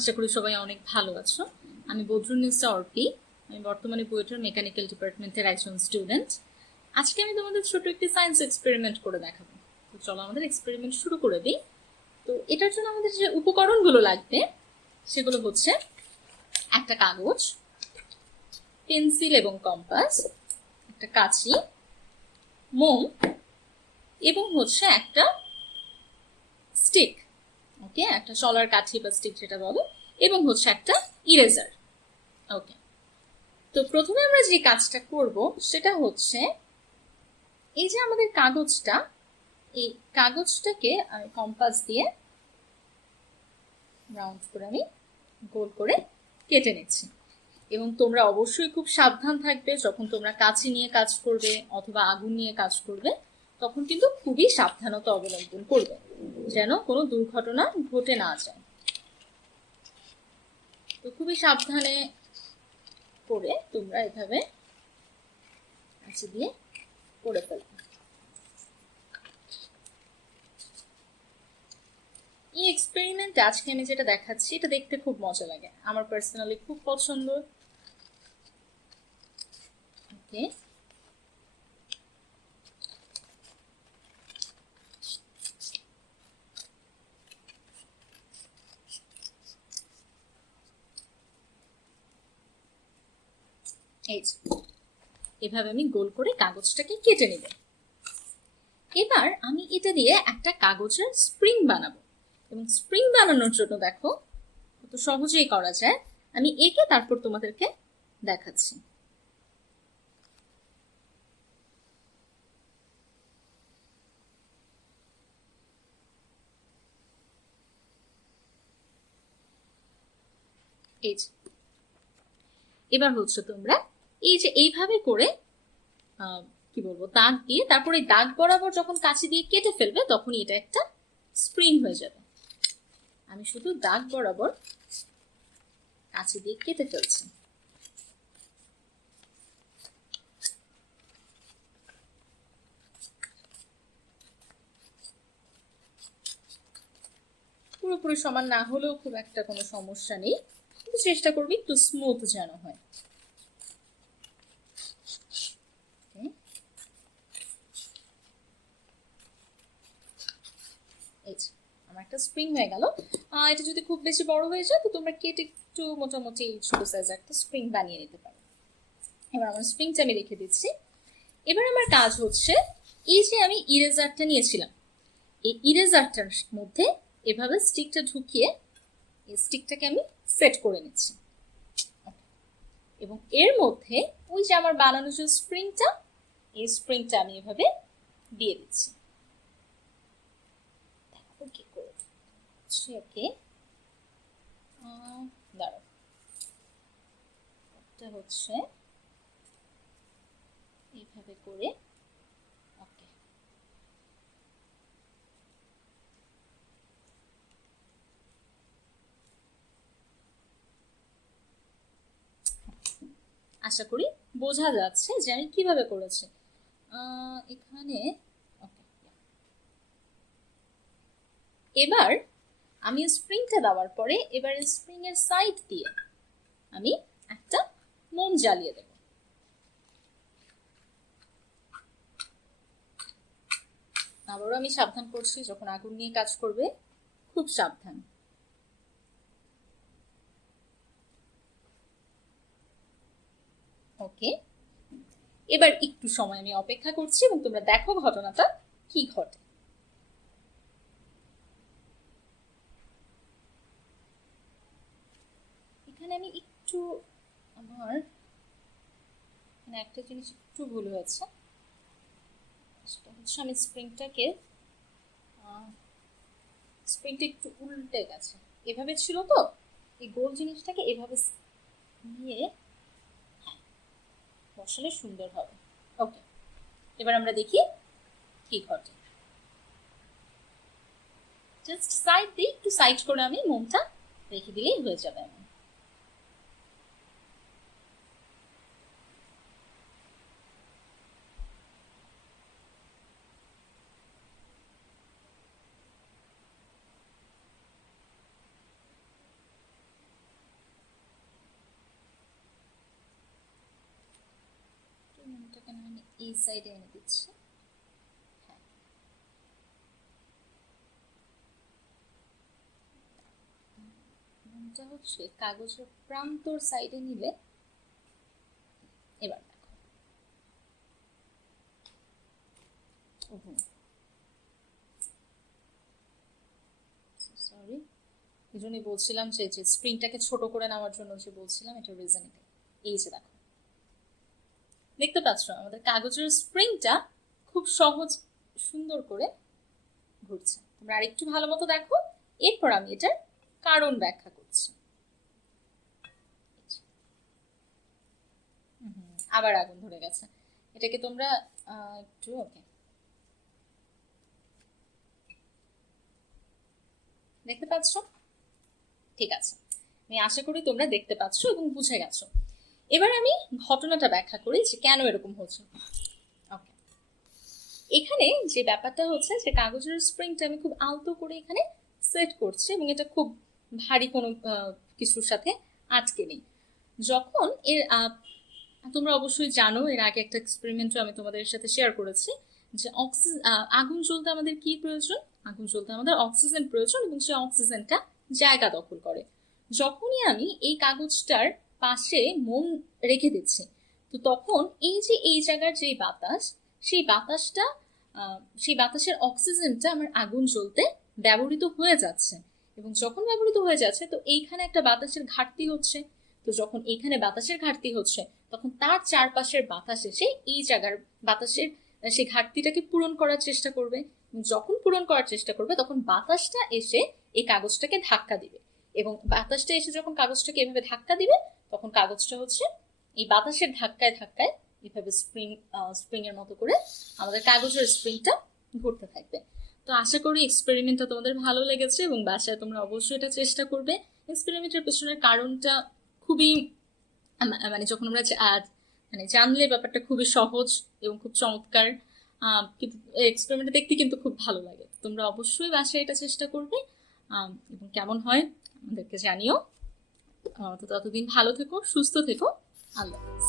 আশা করি সবাই অনেক ভালো আছো। আমি বদরুন্নেসা অর্পি। আমি বর্তমানে বুয়েটের মেকানিক্যাল ডিপার্টমেন্টের একজন স্টুডেন্ট। আজকে আমি তোমাদের ছোট একটি সায়েন্স এক্সপেরিমেন্ট করে দেখাবো। তো চলো আমাদের এক্সপেরিমেন্ট শুরু করে দিই। তো এটার জন্য আমাদের যে উপকরণগুলো লাগবে সেগুলো হচ্ছে একটা কাগজ, পেন্সিল এবং কম্পাস, একটা কাঁচি, মোম এবং হচ্ছে একটা স্টিক, ওকে, একটা সলার কাঠি বা স্টিক যেটা বলো, এবং হচ্ছে একটা ইরেজার। ওকে, তো প্রথমে আমরা যে কাজটা করব সেটা হচ্ছে এই যে আমাদের কাগজটা, এই কাগজটাকে আমি কম্পাস দিয়ে রাউন্ড করে আমি গোল করে কেটে নিচ্ছি। এবং তোমরা অবশ্যই খুব সাবধান থাকবে যখন তোমরা কাঁচি নিয়ে কাজ করবে অথবা আগুন নিয়ে কাজ করবে, তখন কিন্তু খুবই সাবধানতা অবলম্বন করবে যেন কোনো দুর্ঘটনা ঘটে না যায়। তো খুবই সাবধানে করে তোমরা এভাবে কাঁচি দিয়ে করে ফেলবে। এই এক্সপেরিমেন্ট আজকে আমি যেটা দেখাচ্ছি এটা দেখতে খুব মজা লাগে, আমার পার্সোনালি খুব পছন্দ। ওকে, এই এভাবে আমি গোল করে কাগজটাকে কেটে নেব। এবার আমি এটা দিয়ে একটা কাগজের স্প্রিং বানাবো, এবং স্প্রিং বানানোর জন্য দেখো কত সহজেই করা যায়। আমি এঁকে তারপর তোমাদেরকে দেখাচ্ছি। এই যে এবার হচ্ছে তোমরা এই যে এইভাবে করে কি বলবো দাগ দিয়ে তারপরে দাগ বরাবর যখন কাঁচি দিয়ে কেটে ফেলবে তখনই এটা একটা স্প্রিং হয়ে যাবে। আমি শুধু দাগ বরাবর কাঁচি দিয়ে কেটে ফেলছি। পুরোপুরি সমান না হলেও খুব একটা কোনো সমস্যা নেই, কিন্তু চেষ্টা করবি একটু স্মুথ যেন হয়। আমার একটা স্প্রিং হয়ে গেল। এটা যদি খুব বেশি বড় হয়ে যায় তো তোমরা কেটে একটু মোটামুটি ছোট সাইজের একটা স্প্রিং বানিয়ে নিতে পারো। এবার আমার স্প্রিংটা আমি রেখে দিচ্ছি। এবার আমার কাজ হচ্ছে এই যে আমি ইরেজারটা নিয়েছিলাম, এই ইরেজারটার মধ্যে এভাবে স্টিকটা ঢুকিয়ে এই স্টিকটাকে আমি সেট করে নিচ্ছি, এবং এর মধ্যে ওই যে আমার বানানো যে স্প্রিংটা, এই স্প্রিংটা আমি এভাবে দিয়ে দিচ্ছি। দেখো কি করে ওকে, দাঁড়াও, এটা হচ্ছে এইভাবে করে। ওকে, আশা করি বোঝা যাচ্ছে যে আমি কিভাবে করেছি। এখানে এবার আমি স্প্রিংটা দেওয়ার পরে এবার স্প্রিং এর সাইড দিয়ে আমি একটা মোম জ্বালিয়ে দেব। আবারও আমি সাবধান করছি, যখন আগুন নিয়ে কাজ করবে খুব সাবধান। ওকে, এবার একটু সময় আমি অপেক্ষা করছি এবং তোমরা দেখো ঘটনাটা কি ঘটে। এখানে আমি একটু আমার একটা জিনিস একটু ভুল হয়েছে, সেটা হচ্ছে আমি স্প্রিংটা একটু উল্টে গেছে। এভাবে ছিল তো, এই গোল জিনিসটাকে এভাবে নিয়ে বসালে সুন্দর হবে। ওকে, এবার আমরা দেখি কি ঘটে। জাস্ট সাইড দিয়ে একটু সাইড করে আমি মোমটা রেখে দিলেই হয়ে যাবে। আমার এই সাইডে এনে দিচ্ছি। হ্যাঁ, এটা হচ্ছে কাগজের প্রান্তর সাইডে নিলে। এবার দেখো, সরি, এই জন্যই বলছিলাম যে স্প্রিংটাকে ছোট করে নেওয়ার জন্য যে বলছিলাম, এটা রিজন এটাই। এই যে দেখো, দেখতে পাচ্ছ আমাদের কাগজের স্প্রিংটা খুব সহজ সুন্দর করে ঘুরছে। তোমরা আরেকটু ভালো মতো দেখো, এরপর আমি এটার কারণ ব্যাখ্যা করছি। আবার আগুন ধরে গেছে, এটাকে তোমরা একটু ওকে দেখতে পাচ্ছ? ঠিক আছে, আমি আশা করি তোমরা দেখতে পাচ্ছ এবং বুঝে গেছো। এবার আমি ঘটনাটা ব্যাখ্যা করি যে কেন এরকম হচ্ছে। ওকে, এখানে যে ব্যাপারটা হচ্ছে যে কাগজের স্প্রিংটা আমি খুব আলতো করে এখানে সেট করছি এবং এটা খুব ভারী কোনো কিছুর সাথে আটকে নেই। যখন এর তোমরা অবশ্যই জানো, এর আগে একটা এক্সপেরিমেন্টও আমি তোমাদের সাথে শেয়ার করেছি যে আগুন জ্বলতে আমাদের কি প্রয়োজন? আগুন জ্বলতে আমাদের অক্সিজেন প্রয়োজন এবং সেই অক্সিজেনটা জায়গা দখল করে। যখনই আমি এই কাগজটার পাশে মোম রেখে দিচ্ছি, তো তখন এই যে এই জায়গার যে বাতাস, সেই বাতাসটা সেই বাতাসের অক্সিজেনটা আমার আগুন জ্বলতে ব্যবহৃত হয়ে যাচ্ছে। এবং যখন ব্যবহৃত হয়ে যাচ্ছে, তো এইখানে একটা বাতাসের ঘাটতি হচ্ছে। তো যখন এখানে বাতাসের ঘাটতি হচ্ছে, তখন তার চারপাশের বাতাস এসে এই জায়গার বাতাসের সেই ঘাটতিটাকে পূরণ করার চেষ্টা করবে। যখন পূরণ করার চেষ্টা করবে, তখন বাতাসটা এসে এই কাগজটাকে ধাক্কা দিবে এবং বাতাসটা এসে যখন কাগজটাকে এভাবে ধাক্কা দিবে, তখন কাগজটা হচ্ছে এই বাতাসের ধাক্কায় ধাক্কায় এভাবে স্প্রিং এর মতো করে আমাদের কাগজের স্প্রিংটা ঘুরতে থাকবে। তো আশা করি এক্সপেরিমেন্টটা তোমাদের ভালো লেগেছে এবং বাসায় তোমরা অবশ্যই এটা চেষ্টা করবে। এক্সপেরিমেন্টের পেছনের কারণটা খুবই মানে যখন আমরা মানে জানলে ব্যাপারটা খুবই সহজ এবং খুব চমৎকার, কিন্তু এক্সপেরিমেন্ট দেখতে কিন্তু খুব ভালো লাগে। তোমরা অবশ্যই বাসায় এটা চেষ্টা করবে এবং কেমন হয় আমাদেরকে জানিও। তো ততদিন ভালো থেকো, সুস্থ থেকো, আল্লাহ হাফেজ।